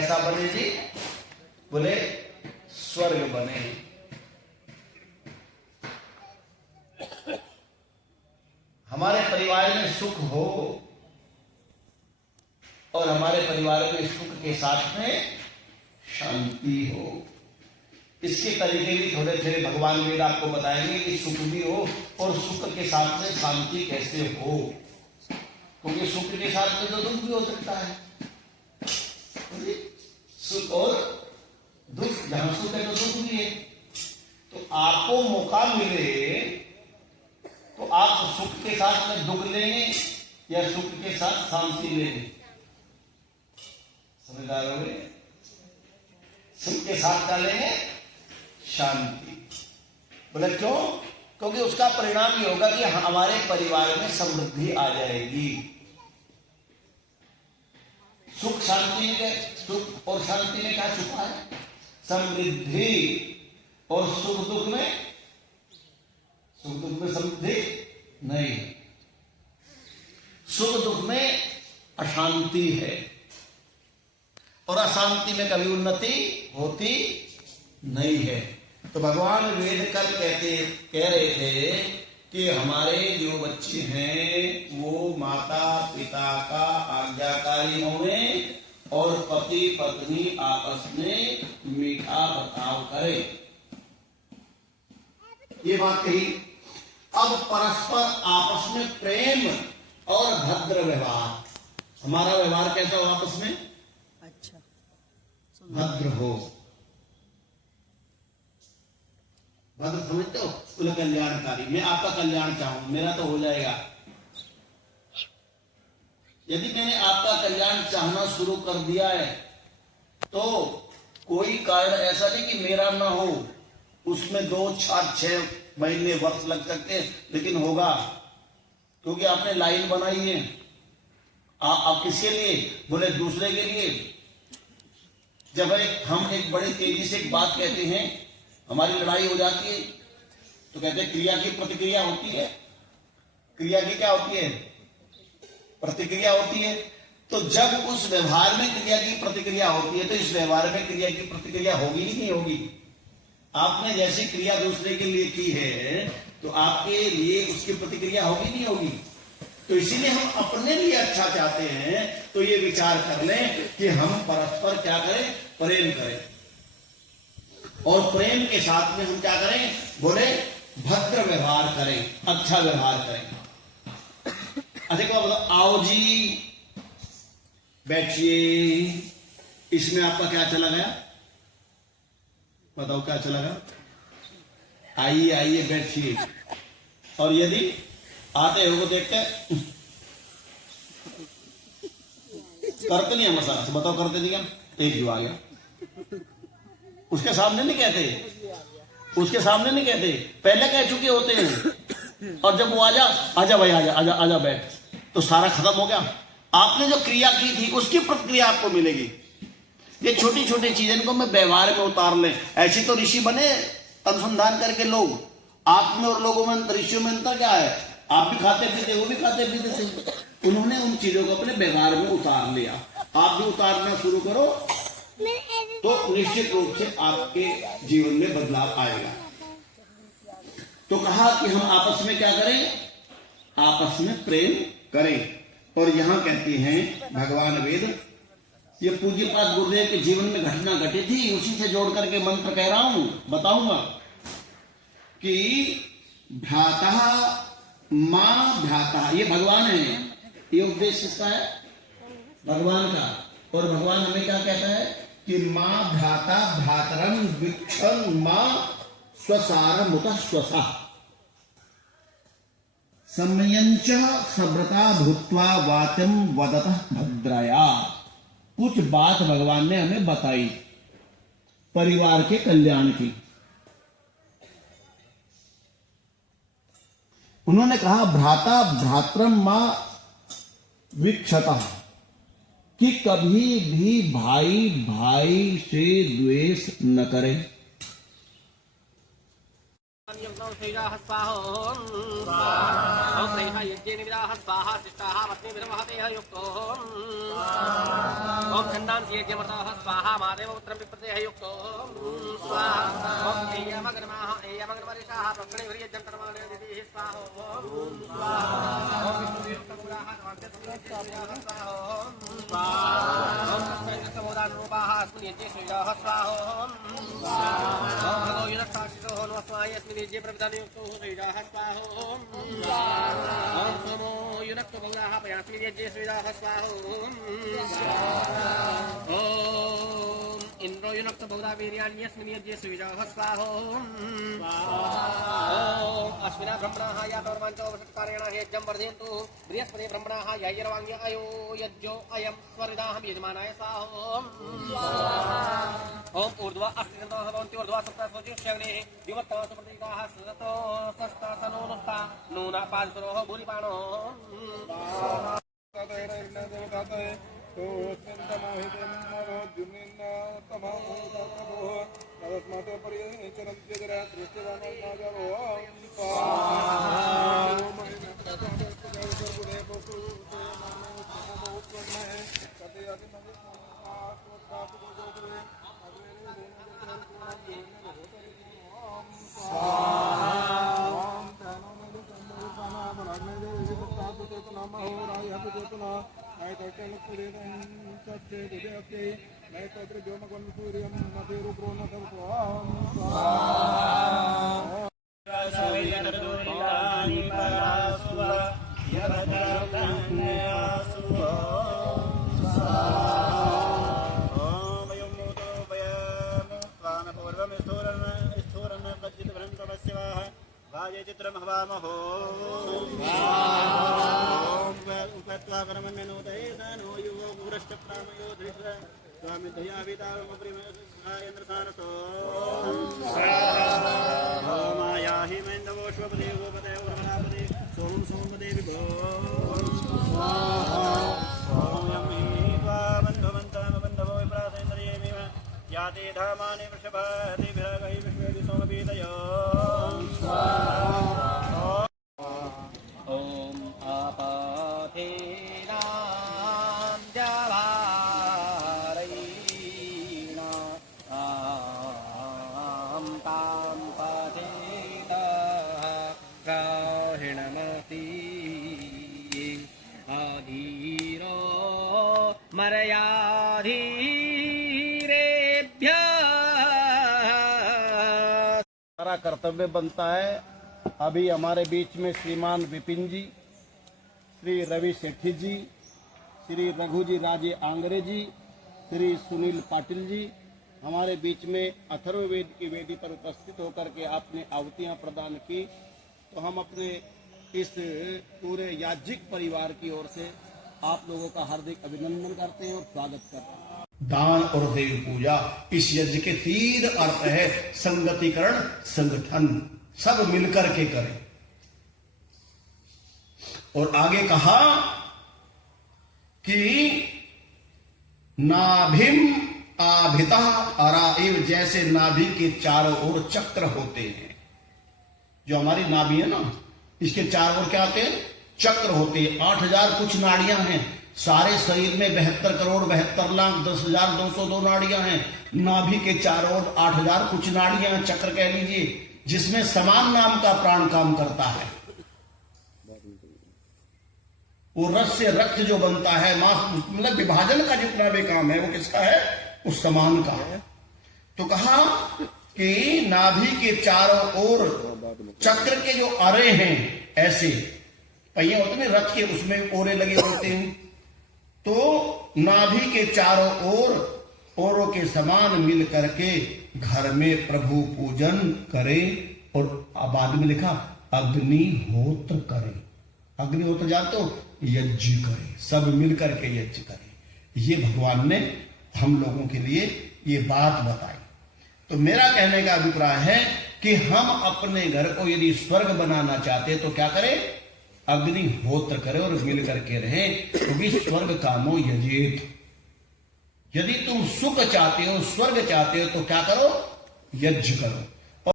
कैसा बने जी? बोले स्वर्ग बने। हमारे परिवार में सुख हो और हमारे परिवार में सुख के साथ में शांति हो। इसके तरीके भी थोड़े थोड़े भगवान वेद आपको बताएंगे कि सुख भी हो और सुख के साथ में शांति कैसे हो, क्योंकि सुख के साथ में तो दुख भी हो सकता है। सुख और दुख, जहां सुख है तो दुख भी है। तो आपको मौका मिले तो आप सुख के साथ में दुख लेंगे या सुख के साथ शांति लेंगे? समझदार हो गए? सुख के साथ क्या लेंगे? शांति। बोले क्यों? क्योंकि उसका परिणाम ये होगा कि हमारे परिवार में समृद्धि आ जाएगी। सुख शांति में, सुख और शांति में क्या छुपा है? समृद्धि। और सुख दुख में, सुख दुख में समृद्धि नहीं, सुख दुख में अशांति है और अशांति में कभी उन्नति होती नहीं है। तो भगवान वेद कल कह रहे थे कि हमारे जो बच्चे हैं वो माता पिता का आज्ञाकारी हों और पति पत्नी आपस में मीठा बर्ताव करें। ये बात कही। अब परस्पर आपस में प्रेम और भद्र व्यवहार। हमारा व्यवहार कैसा हो आपस में? अच्छा, भद्र हो। भद्र समझते हो? बोले कल्याणकारी। मैं आपका कल्याण चाहूं, मेरा तो हो जाएगा। यदि मैंने आपका कल्याण चाहना शुरू कर दिया है तो कोई कारण ऐसा नहीं कि मेरा ना हो, उसमें 2, 4, 6 महीने वर्ष लग सकते हैं, लेकिन होगा, क्योंकि आपने लाइन बनाई है। आप किसके लिए? बोले दूसरे के लिए। जब हम एक बड़ी तेजी से एक बात कहते हैं, हमारी लड़ाई हो जाती है, तो कहते हैं क्रिया की प्रतिक्रिया होती है। क्रिया की क्या होती है? प्रतिक्रिया होती है। तो जब उस व्यवहार में क्रिया की प्रतिक्रिया होती है तो इस व्यवहार में क्रिया की प्रतिक्रिया होगी ही नहीं होगी? आपने जैसी क्रिया दूसरे के लिए की है तो आपके लिए उसकी प्रतिक्रिया होगी नहीं होगी? तो इसीलिए हम अपने लिए अच्छा चाहते हैं तो ये विचार कर लें कि हम परस्पर क्या करें? प्रेम करें। और प्रेम के साथ में हम क्या करें? बोले भद्र व्यवहार करें, अच्छा व्यवहार करें। अच्छा क्या बताओ? आओ जी बैठिए। इसमें आपका क्या चला गया? बताओ क्या चला गया? आइए आइए बैठिए। और यदि आते हो देखते करते नहीं है मसाला से, बताओ करते नहीं क्या? एक जो आ गया, उसके सामने नहीं कहते, उसके सामने नहीं कहते, पहले कह चुके होते हैं। और जब वो आजा भाई आजा आजा आजा बैठ, तो सारा खत्म हो गया। आपने जो क्रिया की थी उसकी प्रतिक्रिया आपको मिलेगी। ये छोटी छोटी चीजें को मैं व्यवहार में उतार लें। ऐसी तो ऋषि बने अनुसंधान करके लोग। आप में और लोगों में, ऋषियों में अंतर क्या है? आप भी खाते पीते, वो भी खाते पीते थे। उन्होंने उन चीजों को अपने व्यवहार में उतार लिया। आप भी उतारना शुरू करो तो निश्चित रूप से आपके जीवन में बदलाव आएगा। तो कहा कि हम आपस में क्या करें? आपस में प्रेम करें। और यहां कहते हैं भगवान वेद, ये पूज्यपाद गुरुदेव के जीवन में घटना घटी थी, उसी से जोड़ करके मंत्र कह रहा हूं, बताऊंगा कि भ्राता मां भ्राता, ये भगवान है। ये उपदेश किसका है? भगवान का। और भगवान हमें क्या कहता है कि मां भ्राता भ्रातरं वीक्षण मां स्वसार मुत स्वसा समयंच सव्रता भूत्वा वाचम वदतः भद्रया। कुछ बात भगवान ने हमें बताई परिवार के कल्याण की। उन्होंने कहा भ्राता भ्रातरम मां वीक्षता, कि कभी भी भाई भाई से द्वेष न करे। स्वाहा ओम छंदान से यज्ञमर्तः स्वाहा महादेव पुत्रं विप्रतेह युक्तो स्वाहा ओम एयमग्नमः एयमग्नमरिषाः प्रक्षणे ह्रियज्ञं कर्माणे दिदिः स्वाहा ओम स्वाहा ओम विष्णुयुक्तमुदाः स्वाहा ओम तत्सवितमोदान रूपाः अस्मिन् यज्ञे श्रीराः स्वाहा ओम भगो युनक्ताक्षितो नमस्वाय अस्मिन् यज्ञे प्रविधानयुक्तो श्रीराः स्वाहा ओम सोमो युनक्तो बहुलाः पयास्मिन् यज्ञे श्रीराः स्वाहा ओम इंद्रो युनक्तो बहुला वीर्याण्यस्मिन् यज्ञे श्रीराः स्वाहा ओम अश्विना ब्रह्मणाः यातोर्वाञ्चो वशत्कारेण यज्ञं वर्धयन्तु बृहस्पति ब्रह्मणाः यायर्वाङ्ग्य अयो यज्ञो अयं स्वरिदाहं यजमानाय स्वाहा ओम ऊर्ध्वा अस्तिनतः भवन्ति ऊर्ध्वा सप्तस्वज्योष्यग्नेः दिवत्तः सुप्रतीकाः सदतो सस्ता नुस्ता नूना पादसरोः भूरिपाणो चित्रम हवामहो उपत्वा कर्मण्यनोदये नो युवो गुरश्च प्रामयो धृष्ट स्वामी दया विदावप्रिमेन्द्रसानसो मायाहि मैन्दवोष्वपदे गोपदे उर्वरापदे सोम सोमपदे विभो बन्धवो विप्रासेन्द्रियेमिव याते धामानि वृषभादिभिरगै विश्वेदि सोमपीतयो ओम आपाथेनां जवारयीणां तां पथेत ग्रहिणमति अधीरो मर्याधीरेभ्यः सारा कर्तव्य बनता है। अभी हमारे बीच में श्रीमान विपिन जी, श्री रवि सेठी जी, श्री रघु जी राजे आंगरे जी, श्री सुनील पाटिल जी हमारे बीच में अथर्ववेद की वेदी पर उपस्थित होकर के आपने आहुतियां प्रदान की। तो हम अपने इस पूरे याज्ञिक परिवार की ओर से आप लोगों का हार्दिक अभिनंदन करते हैं और स्वागत करते हैं। दान और देव पूजा, इस यज्ञ के 3 अर्थ है, संगतिकरण, संगठन, सब मिलकर के करें। और आगे कहा कि नाभिम आभिता अराइव, जैसे नाभि के चारों ओर चक्र होते हैं। जो हमारी नाभि है ना, इसके चारों ओर क्या होते हैं? चक्र होते हैं। 8000 कुछ नाड़ियां हैं। सारे शरीर में 72 करोड़ 72 लाख 10,202 नाड़ियां हैं। नाभि के चारों ओर 8000 कुछ नाड़ियां, चक्र कह लीजिए, जिसमें समान नाम का प्राण काम करता है। वो रस से रक्त जो बनता है, मांस, मतलब विभाजन का जितना भी काम है वो किसका है? उस समान का है। तो कहा कि नाभि के चारों ओर चक्र के जो अरे हैं, ऐसे पहिए होते हैं रथ के, उसमें ओरे लगे होते हैं। तो नाभि के चारों ओर औरों के समान मिल करके घर में प्रभु पूजन करें। और बाद में लिखा अग्निहोत्र करें। अग्निहोत्र जानते हो? यज्ञ करें, सब मिल करके यज्ञ करें। ये भगवान ने हम लोगों के लिए ये बात बताई। तो मेरा कहने का अभिप्राय है कि हम अपने घर को यदि स्वर्ग बनाना चाहते हैं तो क्या करें? अग्निहोत्र करें और मिल करके रहें। क्योंकि स्वर्ग कामो यजेत। यदि तुम सुख चाहते हो, स्वर्ग चाहते हो, तो क्या करो? यज्ञ करो।